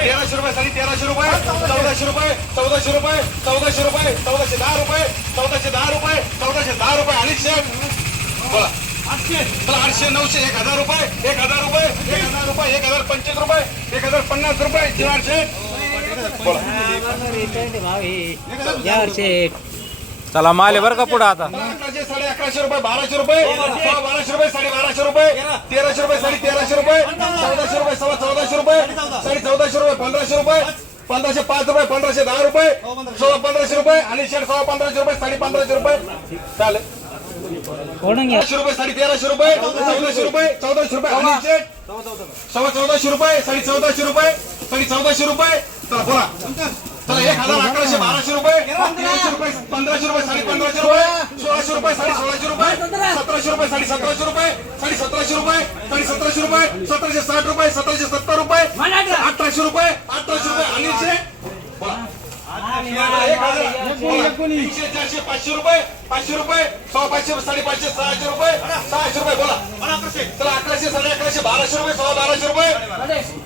तेराशे रुपये साडी तेराशे रुपये चौदाशे रुपये चौदाशे रुपये चौदाशे रुपये चौदाशे दहा रुपये चौदाशे दहा रुपये चौदाशे दहा रुपये अडीचशे. बोला. चला आठशे नऊशे एक हजार रुपये एक हजार रुपये एक हजार रुपये एक हजार पंचवीस रुपये एक हजार पन्नास रुपये चारशे चला माल आहे बरं का पुढं आता. अकराशे साडे अकराशे रुपये बाराशे रुपये सव्वा बाराशे रुपये साडे बाराशे रुपये तेराशे रुपये साडे तेराशे रुपये चौदाशे रुपये सव्वा चौदाशे रुपये साडे चौदाशे रुपये पंधराशे रुपये पंधराशे पाच रुपये पंधराशे दहा रुपये सव्वा पंधराशे रुपये आणि शेड सव्वा पंधराशे रुपये साडे पंधराशे रुपये. चालेल. तेराशे रुपये साडे तेराशे रुपये चौदाशे रुपये चौदाशे रुपये आणि शेड सव्वा चौदाशे रुपये साडे चौदाशे रुपये साडे चौदाशे रुपये. चला बोला. एक हजार अकराशे बाराशे रुपये तेराशे रुपये पंधराशे रुपये साडे पंधराशे रुपये सोळाशे रुपये साडे सोळाशे रुपये सतराशे रुपये साडे सतराशे रुपये साडे सतराशे रुपये साडे सतराशे रुपये सतराशे साठ रुपये सतराशे सत्तर रुपये अठराशे रुपये अठराशे रुपये अनिलशे बोला एक हजार बोला. तीनशे चारशे पाचशे रुपये पाचशे रुपये सव्वा पाचशे साडेपाचशे सहाशे रुपये. सहाशे रुपये बोला. चला अकराशे. साडे अकराशे बाराशे रुपये सव्वा बाराशे रुपये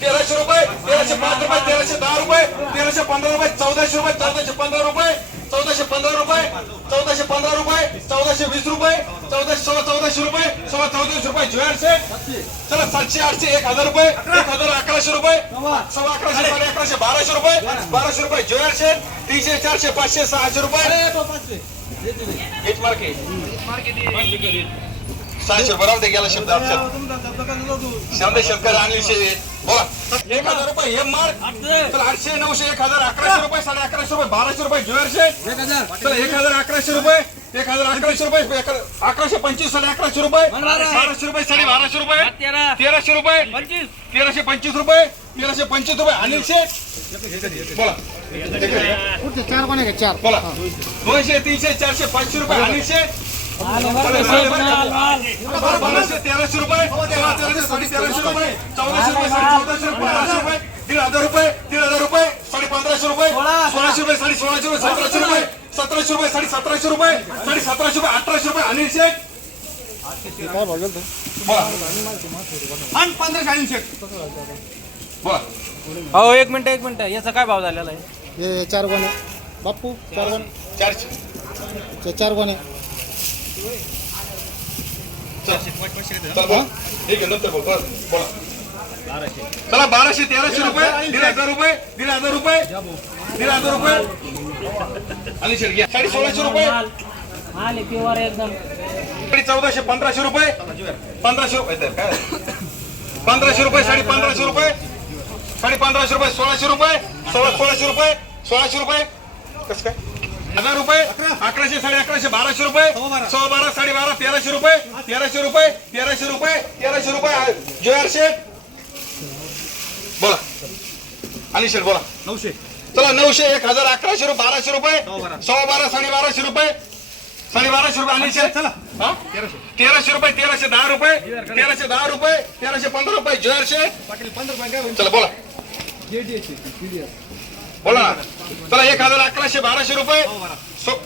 तेराशे रुपये तेराशे पाच रुपये तेराशे दहा रुपये तेराशे पंधरा रुपये चौदाशे रुपये चौदाशे पंधरा रुपये चौदाशे पंधरा रुपये. चौदाशे पंधरा रुपये चौदाशे वीस रुपये चौदाशे सव्वा चौदाशे रुपये सव्वा चौदाशे रुपये ज्वेलरचे चला सातशे आठशे एक हजार रुपये एक हजार अकराशे रुपये सव्वा अकराशे साडे अकराशे बाराशे रुपये बाराशे रुपये ज्वेलरचे तीनशे चारशे पाचशे सहाशे रुपये. हेच मार्क आहे. सहाशे दे गेला शब्द आमच्या शब्द शेतकरी आणले बोला. एक हजार रुपये हे मार्क चला आठशे नऊशे एक हजार अकराशे रुपये साडे अकराशे रुपये बाराशे रुपये एक हजार. अकराशे रुपये एक हजार अकराशे रुपये एक हजार- अकराशे पंचवीस साडे अकराशे रुपये. बाराशे. रुपये साडे बाराशे रुपये. तेराशे रुपये. तेराशे पंचवीस रुपये. तेराशे पंचवीस रुपये. अनिल शेठ बोला चार कोण आहे चार. बोला. दोनशे तीनशे चारशे पाचशे रुपये. अनिल शेठ बाराशे तेराशे रुपये तेरा तेराशे साडे तेराशे रुपये चौदाशे रुपये साडे चौदाशे रुपये रुपये दीड हजार रुपये दीड हजार रुपये साडे पंधराशे रुपये सोळाशे रुपये साडे सोळाशे रुपये सतराशे रुपये सतराशे रुपये साडे सतराशे रुपये साडे सतराशे रुपये अठराशे रुपये अनिल पंधराशे अनिल शेठ बोला. हो एक मिनिट एक मिनिट. याचा काय भाव झालेला आहे? हे चार आहे बाप्पू चार कोण चारशे. चार बोला ठीक आहे नंतर बोल बोला. चला बाराशे तेराशे रुपये दीड हजार रुपये दीड हजार रुपये दीड हजार रुपये. आणि शेट घ्या. साडे सोळाशे रुपये. साडे चौदाशे पंधराशे रुपये. पंधराशे रुपये तर काय? पंधराशे रुपये साडे पंधराशे रुपये. साडे पंधराशे रुपये सोळाशे रुपये सोळा सोळाशे रुपये सोळाशे रुपये. कसं काय? हजार रुपये अकराशे साडे अकराशे बाराशे रुपये सव्वा बारा. साडे बारा तेराशे रुपये तेराशे रुपये तेराशे रुपये तेराशे रुपये. ज्वेलर शेठ बोला. आणि शेठ बोला. नऊशे. चला नऊशे एक हजार अकराशे रुपये बाराशे रुपये सव्वा बारा. साडे बाराशे रुपये साडे बाराशे रुपये आणि शेठ चला? तेराशे. रुपये तेराशे दहा रुपये तेराशे दहा रुपये तेराशे पंधरा रुपये शेठ पाटील पंधरा रुपये? चला बोला. बोला चला एक हजार अकराशे बाराशे रुपये. सो-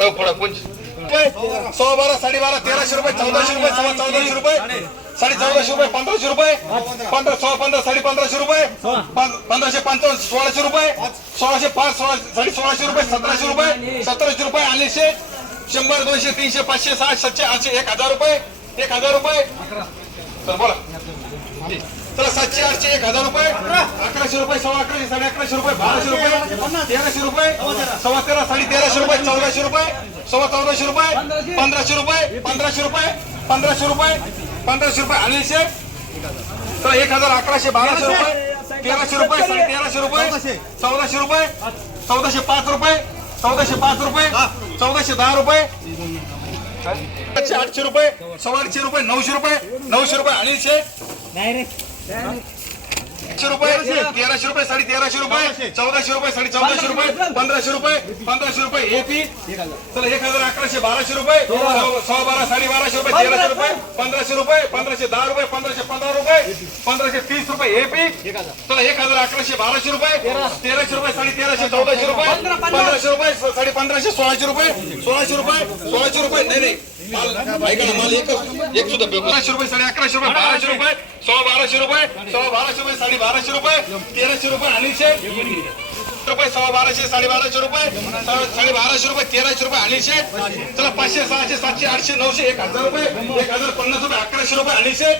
अ, पुढं पंच- रुपये सव्वा बारा साडे बारा तेराशे रुपये चौदाशे रुपये सव्वा चौदाशे रुपये साडे चौदाशे रुपये पंधराशे रुपये पंधरा सव्वा पंधरा साडे पंधराशे रुपये पंधराशे पंचावन्न सोळाशे रुपये सोळाशे पाच सोळा साडे सोळाशे रुपये सतराशे रुपये सतराशे रुपये आलेशे शंभर दोनशे तीनशे पाचशे सहा सातशे आठशे एक हजार रुपये एक हजार रुपये. चला बोला. त्याला सातशे आठशे एक हजार रुपये अकराशे रुपये सव्वा अकराशे साडे अकराशे रुपये बाराशे रुपये तेराशे रुपये सव्वा तेरा साडे तेराशे रुपये चौदाशे रुपये सव्वा चौदाशे रुपये पंधराशे रुपये पंधराशे रुपये पंधराशे रुपये पंधराशे रुपये अनिल तर एक हजार अकराशे बाराशे रुपये तेराशे रुपये साडे तेराशे रुपये चौदाशे रुपये चौदाशे पाच रुपये चौदाशे पाच रुपये चौदाशे दहा रुपये आठशे रुपये सव्वा आठशे रुपये नऊशे रुपये नऊशे रुपये अनिल शेठ रुपये तेराशे रुपये साडे तेराशे रुपये चौदाशे रुपये साडे चौदाशे रुपये पंधराशे रुपये. पंधराशे रुपये एपी चला एक हजार अकराशे बाराशे रुपये सव्वा बारा साडे बाराशे रुपये तेराशे रुपये पंधराशे रुपये पंधराशे दहा रुपये पंधराशे पंधरा रुपये पंधराशे तीस रुपये एपी चला एक हजार अकराशे बाराशे रुपये तेराशे रुपये साडे तेराशे चौदाशे रुपये पंधराशे रुपये साडे पंधराशे सोळाशे रुपये सोळाशे रुपये सोळाशे रुपये नाही नाही. माल- एक सुद्धा अकराशे रुपये साडे अकराशे रुपये बाराशे रुपये सव्वा बाराशे रुपये सव्वा बाराशे रुपये साडे बाराशे रुपये तेराशे रुपये अडीचशे रुपये सव्वा बाराशे साडे बाराशे रुपये साडे बाराशे रुपये तेराशे रुपये अडीचशे चला पाचशे सहाशे सातशे आठशे नऊशे एक हजार रुपये एक हजार पन्नास रुपये अकराशे रुपये अडीचशे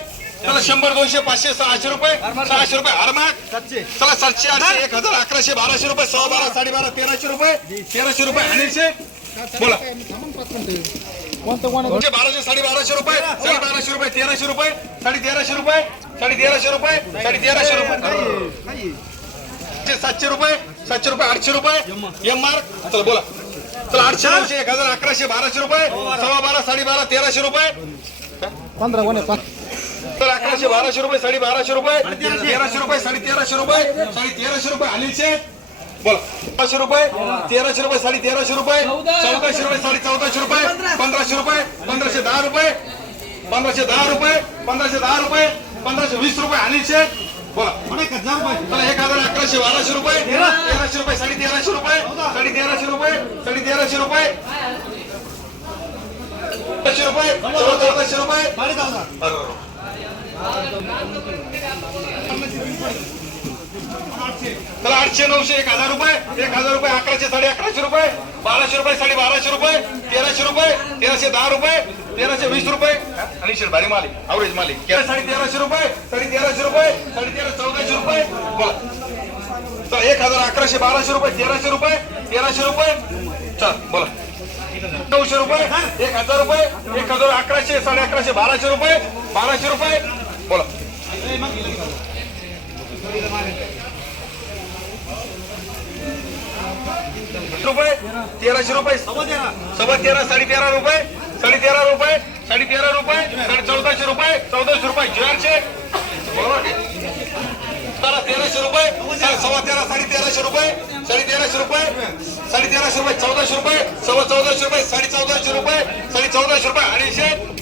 चला शंभर दोनशे पाचशे सहाशे रुपये सहाशे रुपये आरमाग चला सातशे आठशे एक हजार अकराशे बाराशे रुपये सव्वा बारा साडे बारा तेराशे रुपये तेराशे रुपये अडीचशे बोला. कोणतं कोण बाराशे साडे बाराशे रुपये साडे बाराशे. रुपये तेराशे रुपये साडे तेराशे रुपये साडे तेराशे रुपये साडे तेराशे रुपये सातशे रुपये सातशे रुपये आठशे रुपये एम मार्क चला बोला. चला आठशे नऊशे एक हजार अकराशे बाराशे रुपये सव्वा बारा. साडे बारा तेराशे रुपये. पंधरा कोण तर अकराशे बाराशे रुपये साडे बाराशे रुपये तेराशे रुपये साडे तेराशे रुपये साडे तेराशे रुपये अनिलशे बोला. पाचशे रुपये तेराशे रुपये साडे तेराशे रुपये चौदाशे रुपये. साडे चौदाशे रुपये पंधराशे रुपये पंधराशे दहा रुपये पंधराशे दहा रुपये पंधराशे दहा रुपये पंधराशे वीस रुपये अनिलशे बोला. चला एक हजार अकराशे बाराशे रुपये तेराशे रुपये साडे तेराशे रुपये साडे तेराशे रुपये साडे तेराशे रुपये. चौदाशे रुपये चौदा चौदाशे रुपये. बरोबर. चला आठशे नऊशे एक हजार रुपये एक हजार रुपये अकराशे साडे अकराशे रुपये बाराशे रुपये साडे बाराशे रुपये तेराशे रुपये तेराशे दहा रुपये तेराशे वीस रुपये. आणि शेरभारी मालिक अवरेज मालिक. तेरा साडे तेराशे रुपये साडे तेराशे रुपये साडे तेरा चौदाशे रुपये. बोला. चला एक हजार अकराशे बाराशे रुपये तेराशे रुपये तेराशे रुपये. चल बोला. नऊशे रुपये एक हजार रुपये एक हजार अकराशे साडे अकराशे बाराशे रुपये बाराशे रुपये. बोला रुपये तेराशे रुपये. सव्वा तेरा साडे तेरा रुपये. साडे तेरा रुपये. साडे तेरा रुपये. साडे चौदाशे रुपये. चौदाशे रुपये. चारशे. बरोबर? तेराशे रुपये. सव्वा तेरा साडे तेराशे रुपये. साडे तेराशे रुपये. साडे तेराशे रुपये चौदाशे रुपये. सव्वा चौदाशे रुपये साडे चौदाशे रुपये